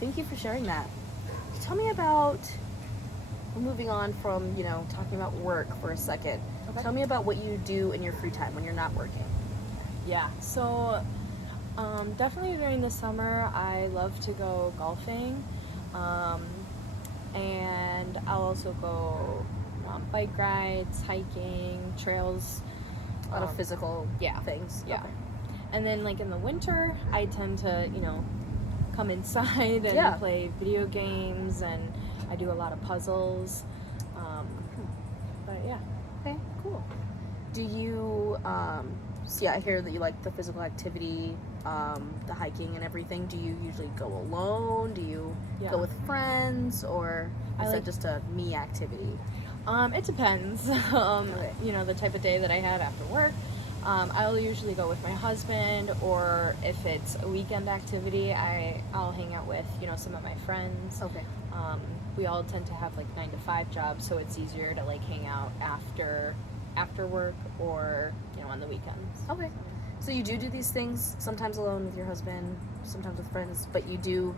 Thank you for sharing that. Tell me about, moving on from, talking about work for a second. Okay. Tell me about what you do in your free time when you're not working. Yeah, so definitely during the summer, I love to go golfing, um, and I'll also go on bike rides, hiking, trails. A lot of physical yeah, things. yeah. Okay. And then, like, in the winter, I tend to, come inside and Yeah. play video games, and I do a lot of puzzles. But yeah. Okay, cool. Do you, I hear that you like the physical activity, the hiking and everything. Do you usually go alone? Do you Yeah. go with friends? Or is that just a me activity? It depends. Okay. The type of day that I had after work. I'll usually go with my husband, or if it's a weekend activity, I'll hang out with, some of my friends. Okay. We all tend to have, like, 9-to-5 jobs, so it's easier to, like, hang out after work, or, on the weekends. Okay. So you do these things sometimes alone with your husband, sometimes with friends, but you do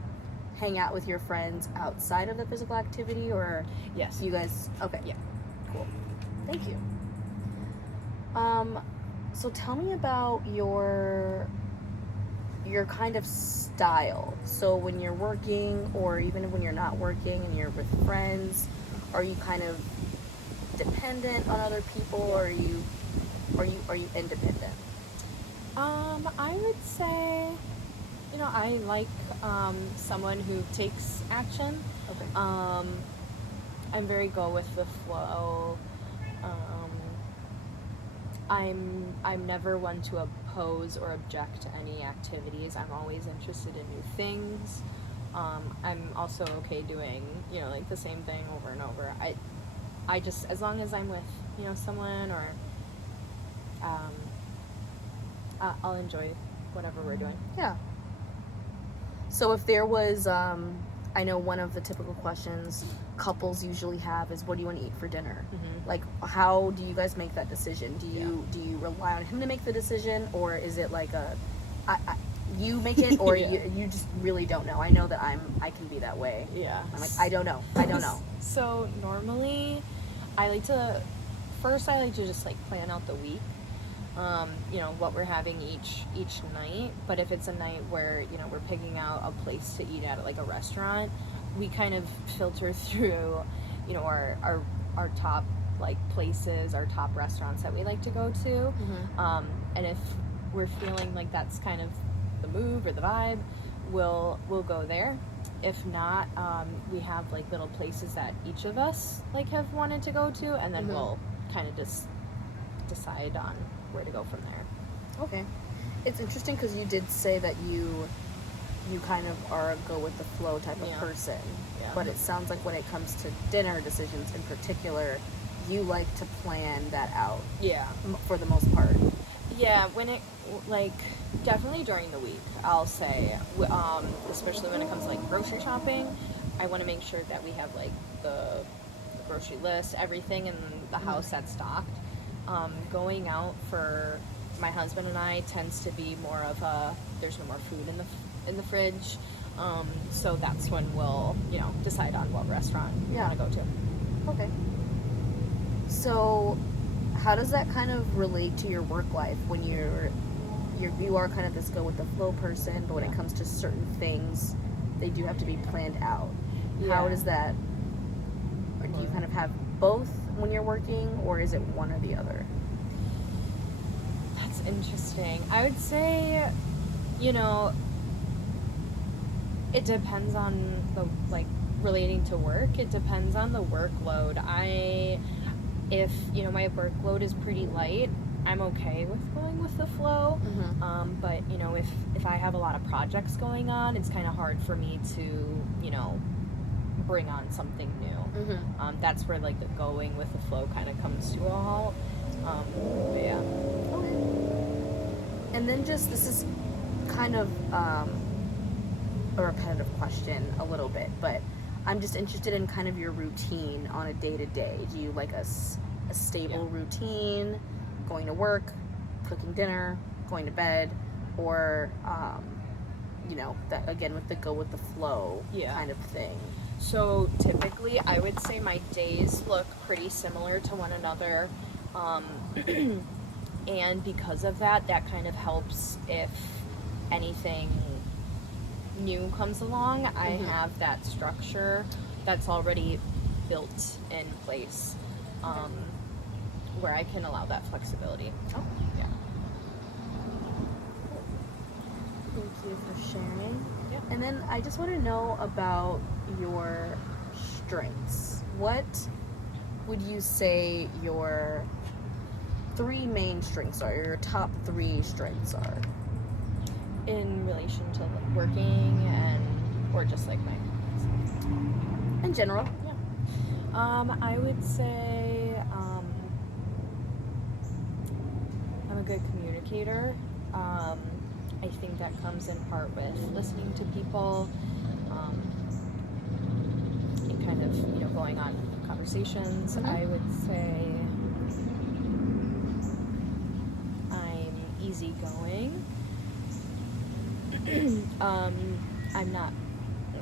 hang out with your friends outside of the physical activity, or Yes. you guys? Okay. Yeah. Cool. Thank you. So tell me about your kind of style. So when you're working, or even when you're not working and you're with friends, are you kind of dependent on other people, or are you independent? I would say, I like someone who takes action. Okay. I'm very go with the flow. I'm never one to oppose or object to any activities. I'm always interested in new things. I'm also okay doing, like, the same thing over and over. I just, as long as I'm with, someone, or I'll enjoy whatever we're doing. Yeah. So if there was, I know one of the typical questions couples usually have is, what do you want to eat for dinner? Mm-hmm. Like, how do you guys make that decision? Do you rely on him to make the decision, or is it like you make it, or Yeah. you just really don't know? I know that I can be that way. Yeah. I'm like, I don't know. So normally, I like to just, like, plan out the week. What we're having each night. But if it's a night where, we're picking out a place to eat at, like a restaurant, we kind of filter through, our top, like, places, our top restaurants that we like to go to. Mm-hmm. And if we're feeling like that's kind of the move or the vibe, we'll go there. If not, we have, like, little places that each of us, like, have wanted to go to, and then Mm-hmm. we'll kind of just decide on where to go from there. Okay. It's interesting because you did say that you kind of are a go with the flow type of person. Yeah. But it sounds like when it comes to dinner decisions in particular, you like to plan that out. Yeah. For the most part. Yeah, when it, like, definitely during the week, I'll say, especially when it comes to, like, grocery shopping, I want to make sure that we have, like, the grocery list, everything in the house that's stocked. Going out for my husband and I tends to be more of a, there's no more food in the fridge, so that's when we'll, decide on what restaurant we want to go to. Okay. So how does that kind of relate to your work life when you are kind of this go with the flow person, but when it comes to certain things, they do have to be planned out? Yeah. How does that, or do you kind of have both when you're working, or is it one or the other? That's interesting. I would say, it depends on the, like, relating to work, it depends on the workload. If my workload is pretty light, I'm okay with going with the flow. Mm-hmm. But if I have a lot of projects going on, it's kind of hard for me to bring on something new. Mm-hmm. That's where, like, the going with the flow kind of comes to a halt. But yeah. Okay. And then this is kind of a repetitive question a little bit, but I'm just interested in kind of your routine on a day-to-day. Do you like a stable routine, going to work, cooking dinner, going to bed, or you know, that again with the go with the flow Yeah. kind of thing? So typically, I would say my days look pretty similar to one another. And because of that, that kind of helps if anything new comes along. I have that structure that's already built in place, where I can allow that flexibility. Oh, Yeah. thank you for sharing. Yeah. And then I just want to know about your strengths. What would you say your 3 main strengths are? Your top 3 strengths are? In relation to working or just like my In general. I would say I'm a good communicator. I think that comes in part with listening to people, and kind of, you know, going on conversations. I would say I'm easygoing. I'm not,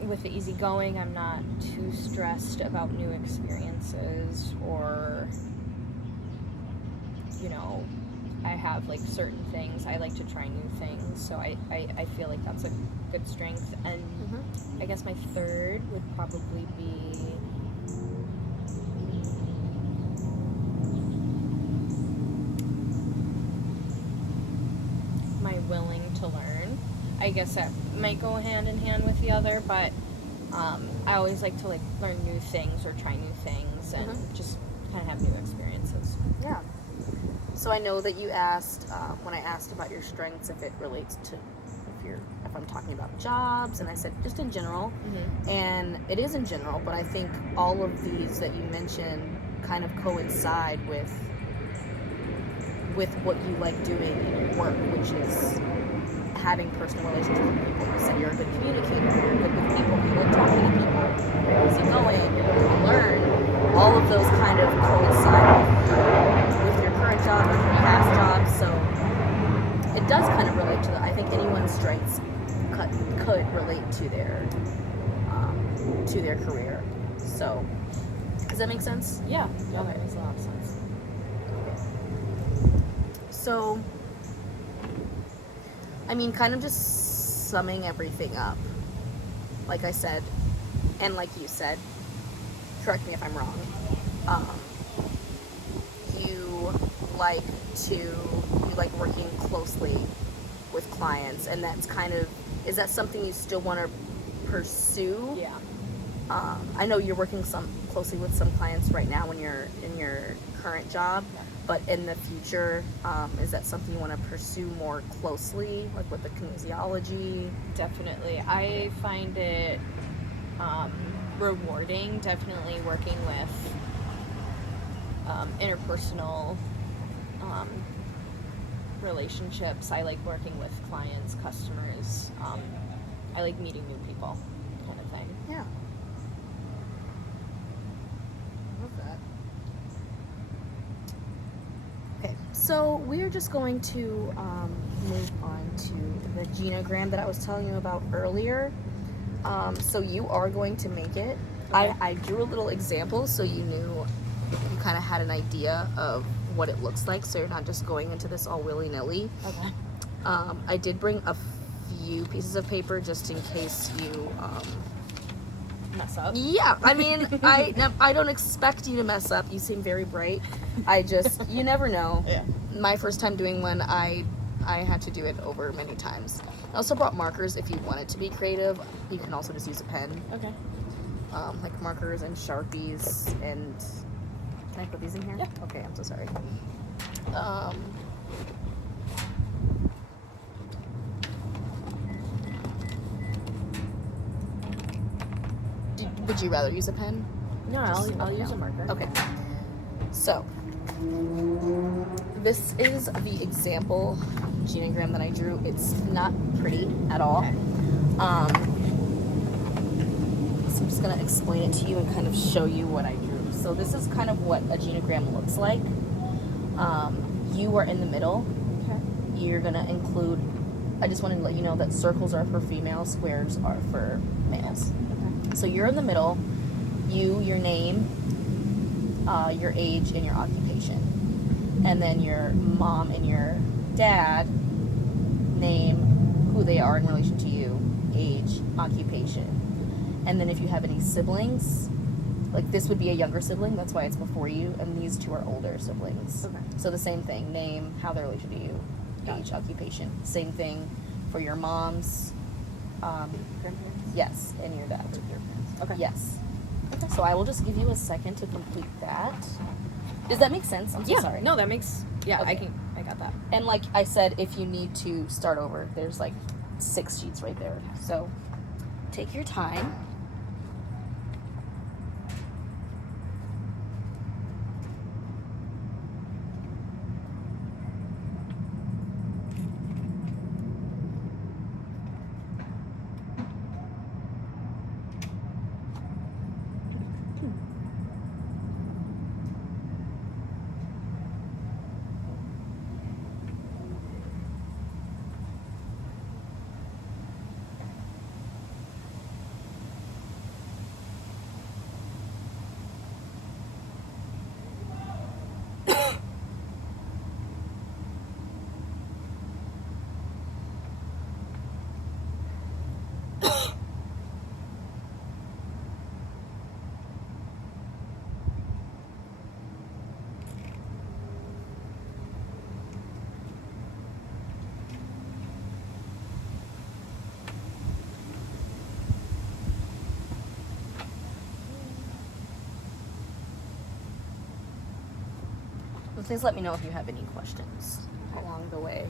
with the easygoing, I'm not too stressed about new experiences, or, you know, I have like certain things, I like to try new things, so I feel like that's a good strength. And I guess my third would probably be my willing to learn. I guess that might go hand in hand with the other, but I always like to like learn new things or try new things and just kind of have new experiences. Yeah. So I know that you asked, when I asked about your strengths, if it relates to if I'm talking about jobs, and I said just in general, and it is in general, but I think all of these that you mentioned kind of coincide with what you like doing in your work, which is having personal relationships with people. You said you're a good communicator, you're good with people, you like talking to people, you're easygoing, you're willing to learn. All of those kind of coincide with your current job, with your past job, so it does kind of relate to I think anyone's strengths could relate to their career. So, does that make sense? Yeah, that makes a lot of sense. So, I mean, kind of just summing everything up, like I said, and like you said, correct me if I'm wrong, you like working closely with clients, and that's kind of, is that something you still want to pursue? Yeah. I know you're working closely with some clients right now when you're in your current job, but in the future, is that something you want to pursue more closely, like with the kinesiology? Definitely. I find it rewarding, definitely working with interpersonal relationships. I like working with clients, customers. I like meeting new people, kind of thing. Yeah. Love that. Okay, so we're just going to move on to the genogram that I was telling you about earlier. So you are going to make it. Okay. I drew a little example so you knew, you kind of had an idea of what it looks like, so you're not just going into this all willy-nilly. Okay. I did bring a few pieces of paper just in case you Mess up. yeah, I mean, I don't expect you to mess up. You seem very bright. I just, you never know. Yeah. My first time doing one, I had to do it over many times. I also brought markers if you wanted to be creative. You can also just use a pen. Okay. Like markers and Sharpies and... Can I put these in here? Yeah. Okay, I'm so sorry. Would you rather use a pen? No, I'll use a marker. Okay. So, this is the example genogram that I drew. It's not pretty at all. Okay. So I'm just going to explain it to you and kind of show you what I drew. So this is kind of what a genogram looks like. You are in the middle. Okay. You're going to include I just wanted to let you know that circles are for females, squares are for males. Okay. So you're in the middle. Your name, your age, and your occupation. And then your mom and your dad name, who they are in relation to you, age, occupation. And then if you have any siblings, like this would be a younger sibling, that's why it's before you, and these two are older siblings. Okay. So the same thing, name, how they're related to you, age, occupation. Same thing for your mom's, Grandparents? yes, and your dad's. Or your parents? Okay. Yes. So I will just give you a second to complete that. Does that make sense? I'm so Yeah. sorry. No, that makes. Yeah, Okay. I got that. And like I said, if you need to start over, there's like 6 sheets right there. So take your time. Please let me know if you have any questions along the way.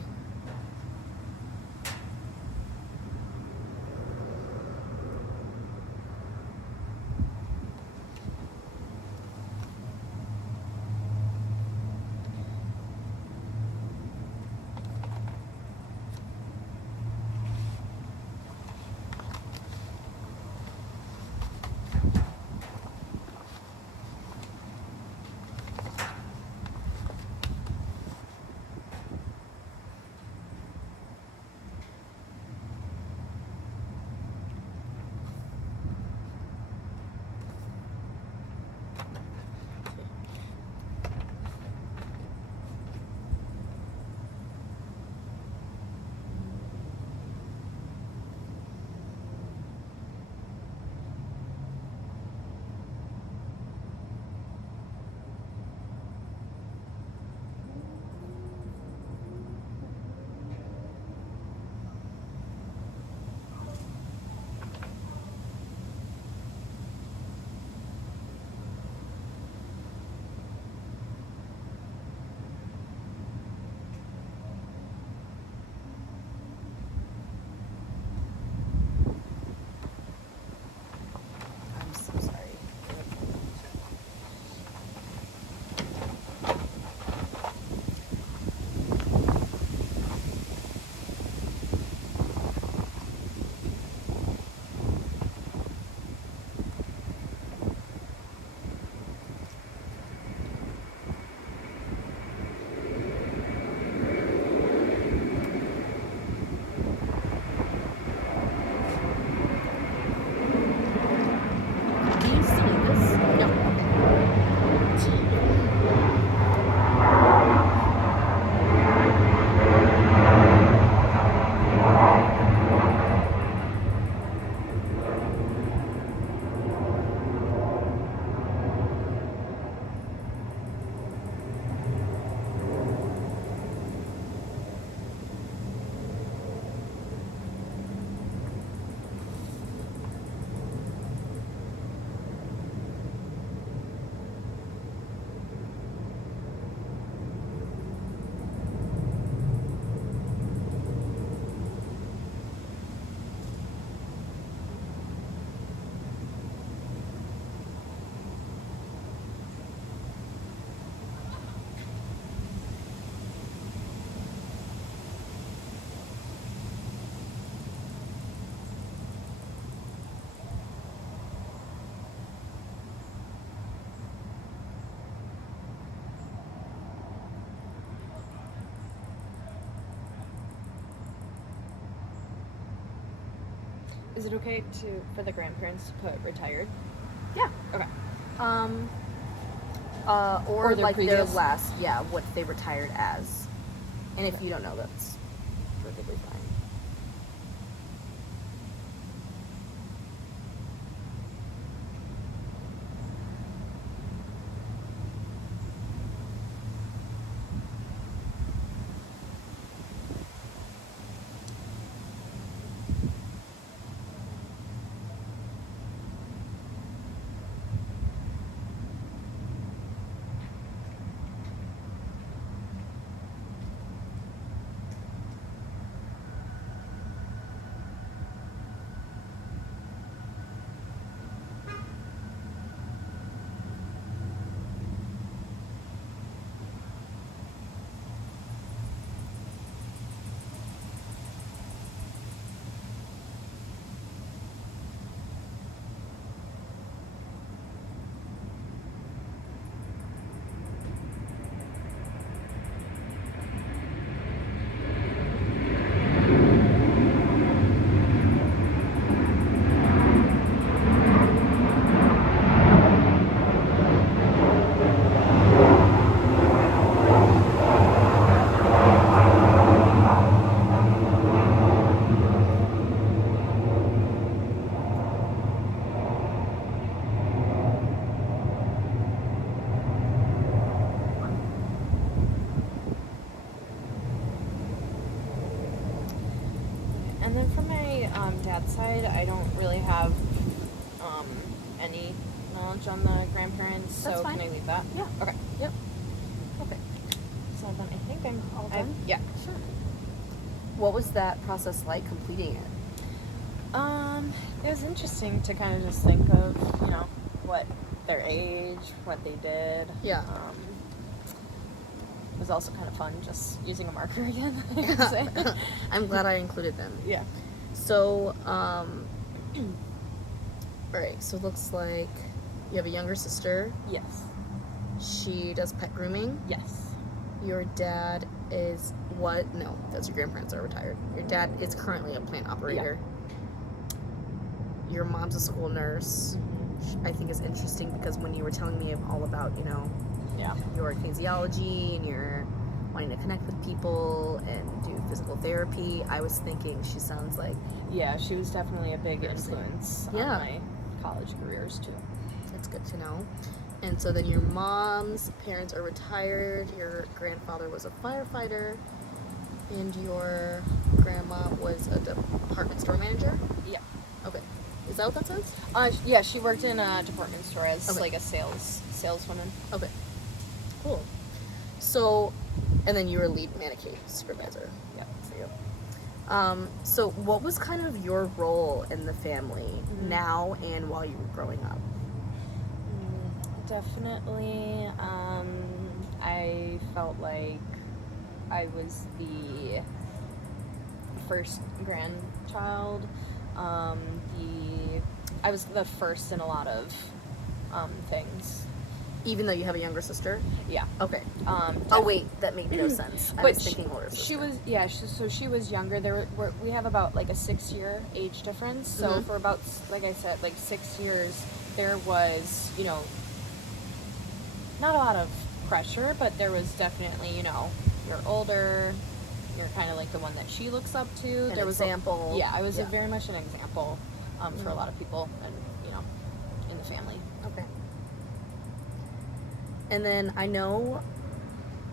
Is it okay for the grandparents to put retired? Yeah. Okay. Or their like their previous? last, what they retired as. And if you don't know, that's perfectly fine. And then from my dad's side, I don't really have any knowledge on the grandparents. That's so fine. can I leave that? Yeah. Okay. Yep. Okay. So then I think I'm All done? Yeah. Sure. What was that process like completing it? It was interesting to kind of just think of, what their age, what they did. Yeah. It was also kind of fun just using a marker again, I would say. I'm glad I included them. Yeah. So, all right, so it looks like you have a younger sister. Yes. She does pet grooming. Yes. Your dad is what? No, that's your grandparents are retired. Your dad is currently a plant operator. Your mom's a school nurse. I think is interesting because when you were telling me all about, Yeah. your kinesiology and your wanting to connect with people and do physical therapy, I was thinking she sounds like... Yeah, she was definitely a big Nursing. influence on Yeah. my college careers, too. That's good to know. And so then your mom's parents are retired, your grandfather was a firefighter, and your grandma was a department store manager? Yeah. Okay. Is that what that says? Yeah, she worked in a department store as Okay. like a saleswoman. Okay. Cool. So, and then you were lead mannequin supervisor. Yep. For you. So what was kind of your role in the family now and while you were growing up? Definitely. I felt like I was the first grandchild. I was the first in a lot of things. Even though you have a younger sister? Yeah. Okay. Oh wait, that made no sense. I But was thinking older sister. she was so she was younger. We have about like a 6-year age difference. So for about, like I said, like 6 years, there was not a lot of pressure, but there was definitely you're older, you're kind of like the one that she looks up to. An There was example. I was very much an example for a lot of people and in the family. Okay. And then I know,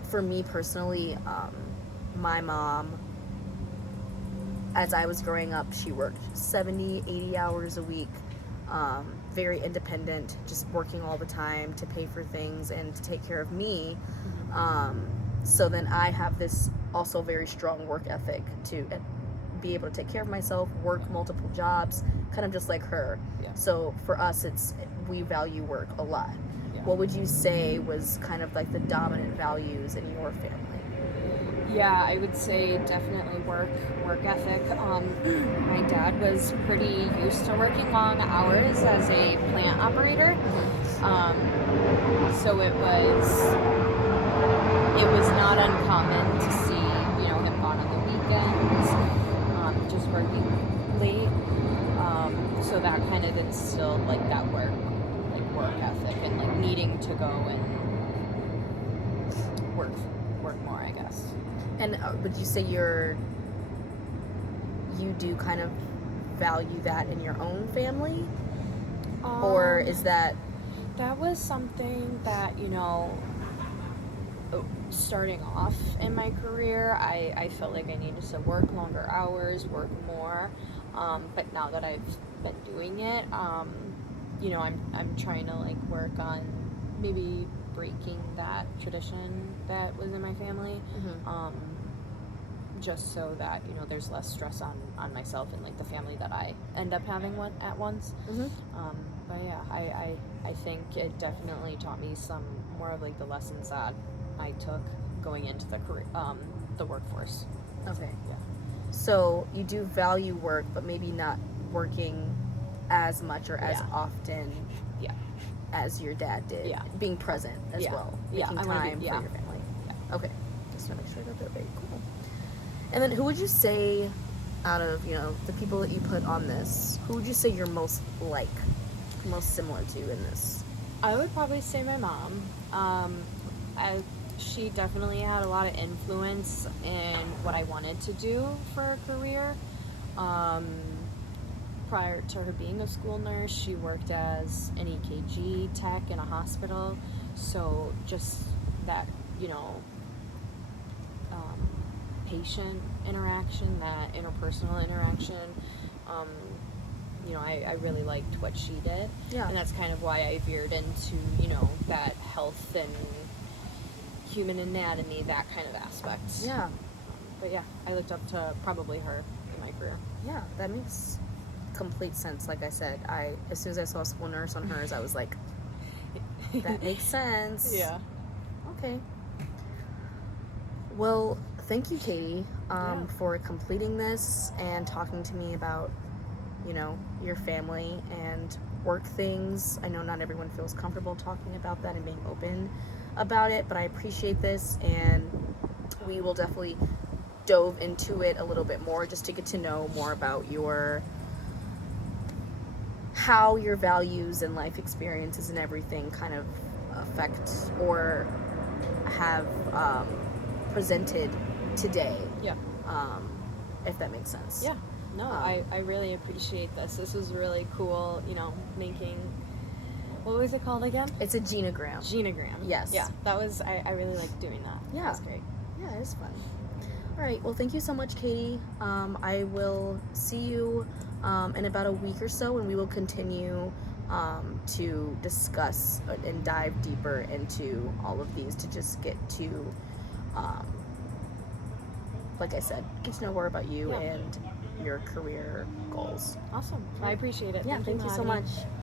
for me personally, my mom, as I was growing up, she worked 70, 80 hours a week, very independent, just working all the time to pay for things and to take care of me. So then I have this also very strong work ethic to be able to take care of myself, work multiple jobs, kind of just like her. Yeah. So for us, we value work a lot. Yeah. What would you say was kind of like the dominant values in your family? Yeah, I would say definitely work ethic. My dad was pretty used to working long hours as a plant operator. So it was not uncommon to see, him gone on the weekends, just working late. so that kind of instilled like that work ethic and like needing to go and work more, I guess. And would you say you do kind of value that in your own family? Or is that was something that, starting off in my career, I felt like I needed to work longer hours, work more. But now that I've been doing it, I'm trying to like work on maybe breaking that tradition that was in my family. Just so that there's less stress on myself and like the family that I end up having one at once. But yeah, I think it definitely taught me some more of like the lessons that I took going into the career, the workforce. okay? Yeah. So you do value work, but maybe not working as much or as Yeah. often Yeah. as your dad did. Yeah. Being present as Yeah. well, Yeah, making I wanna be- time yeah. for your family. Yeah. Okay, just to make sure that they're very cool. And then, who would you say, out of the people that you put on this, who would you say you're most similar to in this? I would probably say my mom. She definitely had a lot of influence in what I wanted to do for a career. Prior to her being a school nurse, she worked as an EKG tech in a hospital. So just that, patient interaction, that interpersonal interaction, I really liked what she did. Yeah. And that's kind of why I veered into, that health and human anatomy, that kind of aspect. Yeah. But yeah, I looked up to probably her in my career. Yeah, that makes complete sense. Like I said, as soon as I saw school nurse on hers, I was like, that makes sense. Yeah. Okay. Well, thank you, Katie, Yeah. for completing this and talking to me about, your family and work things. I know not everyone feels comfortable talking about that and being open about it, but I appreciate this, and we will definitely dove into it a little bit more just to get to know more about how your values and life experiences and everything kind of affect or have presented today. Yeah. If that makes sense. Yeah. No, I really appreciate this. This was really cool, making, what was it called again? It's a genogram. Genogram. Yes. Yeah, that was, I really liked doing that. Yeah. That was great. Yeah, it is fun. All right. Well, thank you so much, Katie. I will see you in about a week or so, and we will continue to discuss and dive deeper into all of these to just get to, like I said, get to know more about you Yeah. and your career goals. Awesome. I appreciate it. Yeah, thank you so much.